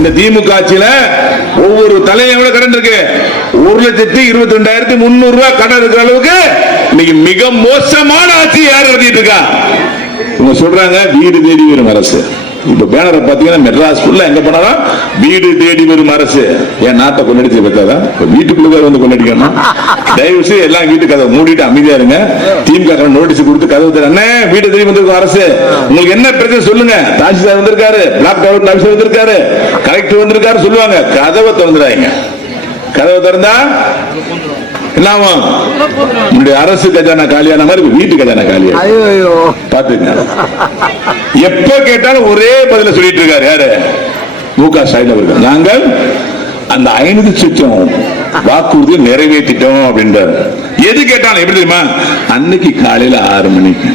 இந்த திமுக ஆட்சியில ஒவ்வொரு தலையும் எவ்வளவு கடன் இருக்கு? 1,22,300 ரூபாய் கடன் இருக்கிற அளவுக்கு இன்னைக்கு மிக மோசமான ஆட்சி யார் எழுதிட்டு இருக்கா? இவங்க சொல்றாங்க வீடு தேடி வரும் அரசு. இப்ப பேனரை பாத்தீங்கன்னா மெட்ராஸ் ஃபுல்லா எங்க போனாலும் வீடு தேடி வரும் அரசு. ஏன் நாட்டை கொள்ளடிச்சு பார்த்தாதான் வீட்டுக்குள்ள வந்து கொள்ளடிக்கணும். தயவு செய்து எல்லாம் வீட்டு கதவை மூடிட்டு அமைதியா இருங்க. திமுக நோட்டீஸ் கொடுத்து கதவு தர வீடு தேடி வந்திருக்கும் அரசு. உங்களுக்கு என்ன பிரச்சனை சொல்லுங்க. தாசில்தார் வந்திருக்காரு, பிளாக் டெவலப்மெண்ட் ஆபீசர் வந்திருக்காரு, கலெக்டர் வந்திருக்காரு சொல்லுவாங்க. கதவை திறந்துடாதீங்க. கதவை திறந்தா அரசு கஜானா காலியான மாதிரி வீட்டு கஜானா காலியா பாத்துங்க. எப்ப கேட்டாலும் ஒரே பதில சொல்லிட்டு இருக்காரு யாரு? மு.க. ஸ்டாலின் அவர்கள். நாங்கள் அந்த 5 லட்சம் வாக்குறுதியை நிறைவேற்றிட்டோம் அப்படின்றார். எது கேட்டாலும் எப்படி தெரியுமா? அன்னைக்கு காலையில 6 மணிக்கு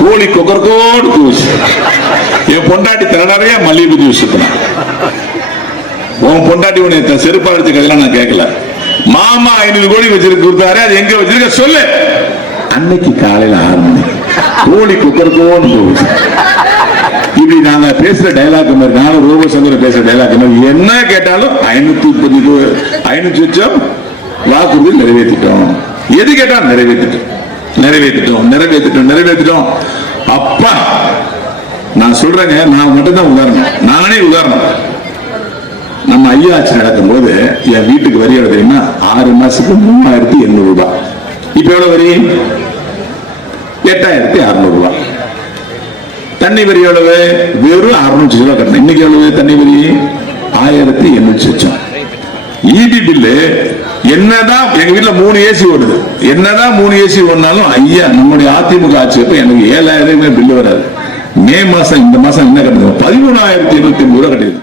கோழி கொக்கரக்கோடு தூசி என் பொண்டாட்டி திறனாரையா மல்லிகை தூசி. உன் பொண்டாட்டி உன்னை செருப்பா அடிச்ச கதையெல்லாம் நான் கேட்கல. மாமா 500 கோடி வச்சிருக்கு கொடுத்தாரு. அது எங்க வச்சிருக்க சொல்லு. அன்னைக்கு காலையில 6 மணிக்கு கோழி குக்கருக்கோன்னு போகுது. இப்படி நாங்க பேசுற டைலாக் மாதிரி, நானும் ரோபோ சங்கர் பேசுற டைலாக் மாதிரி என்ன கேட்டாலும் 530 லட்சம் வாக்குறுதி நிறைவேற்றிட்டோம். எது கேட்டாலும் நிறைவேற்றிட்டோம். அப்பா நான் சொல்றேங்க, நான் மட்டும்தான் உதாரணம். நானே உதாரணம். நம்ம ஐயா ஆட்சி நடக்கும் போது என் வீட்டுக்கு வரி எவ்வளவு தெரியுமா? 6 மாசத்துக்கு 3,800 ரூபாய். இப்ப எவ்வளவு வரி? 8,600 ரூபாய். தண்ணி வரி எவ்வளவு? வெறும் 600 ரூபாய் கட்டணும். இன்னைக்கு எவ்வளவு தண்ணி வரி? 1,800 லட்சம். ஈபி பில்லு என்னதான் எங்க வீட்டுல 3 ஏசி ஓடுது. என்னதான் 3 ஏசி ஓடினாலும் ஐயா நம்முடைய அதிமுக ஆட்சி எனக்கு 7,000 பில்லு வராது. மே மாசம் இந்த மாசம் என்ன கட்டுது? 13,780 ரூபாய் கட்டிது.